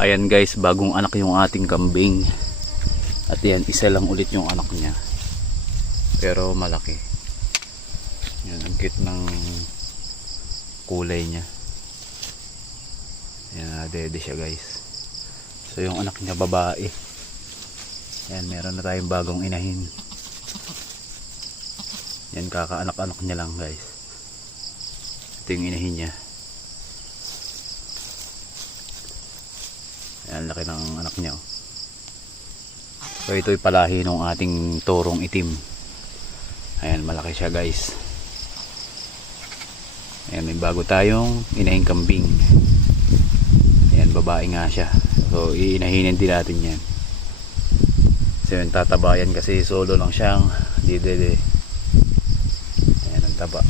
Ayan guys, bagong anak yung ating kambing. At yan, isa lang ulit yung anak niya. Pero malaki. Yan, ang cute ng kulay niya. Yan, dede siya guys. So yung anak niya babae. Yan, meron na tayong bagong inahin. Yan, kakaanak-anak niya lang guys. Ito yung inahin niya. Yan, laki ng anak niya. So ito'y palahi ng ating torong itim. Ayan, malaki siya guys. Ayan, may bago tayong inahing kambing. Ayan, babae nga siya. So iinahinin din natin yan. So yun, tatabayan kasi solo lang siyang didede. Ayan, ang taba.